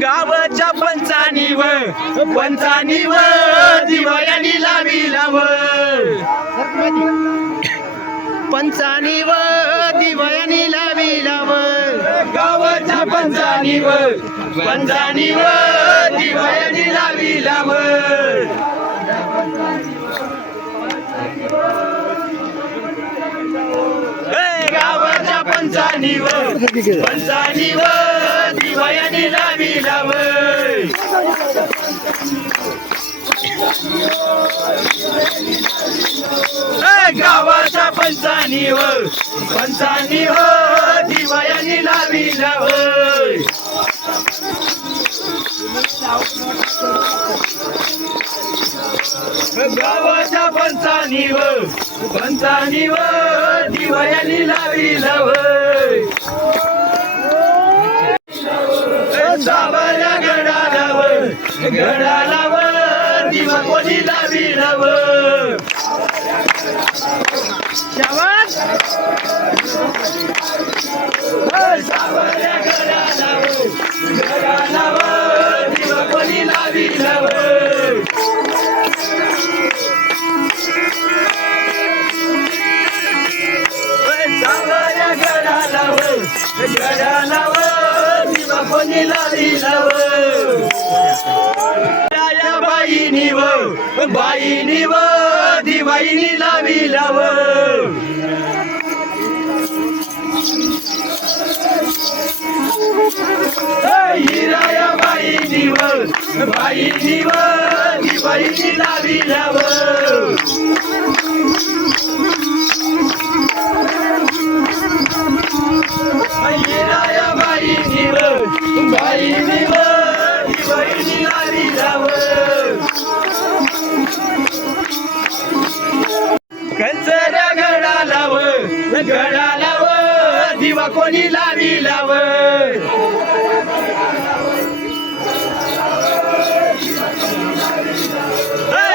गावाच्या पंचानीव दिवाळ्यानी लाविलाव पंचानीव दिवाळ्यानी लाविलाव गावाच्या पंचानीव दिवाळ्यानी लाविलाव गावाच्या पंचानीव दिवाळ्यानी लाविलाव गावाच्या पंचानीव दिवाळ्यानी लाविलाव गावाच्या पंचानीव दिवाळ्यानी लाविलाव सावल्या गडालाव दिवा कोणी लाविलाव सावल्या गडालाव दिवा कोणी लाविलाव सावल्या गडालाव दिवा कोणी लाविलाव बाईनीव दिवाळीनी लाविलाव हिराया बाईनीव दिवाळीनी लाविलाव हिराया बाईनीव दिवाळीनी लाविलाव कंचऱ्या गडालाव दिवा कोणी लाविलाव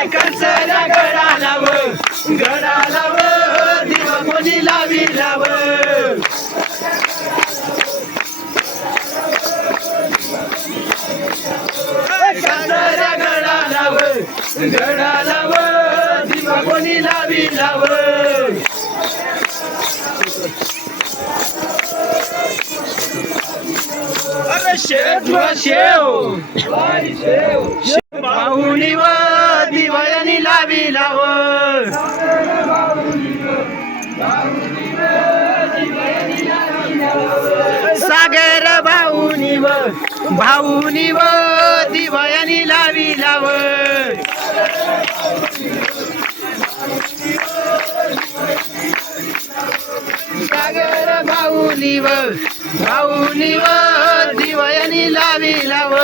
कंचऱ्या गडालाव दिवा कोणी लाविलाव कंचऱ्या गडालाव दिवा कोणी लाविलाव अरे शेव बाहुनीव दिवाळ्यानी लाविलाव सागर भाऊनीव दिवाळ्यानी लाविलाव सागर भाऊनीव दिवाळ्यानी लाविलाव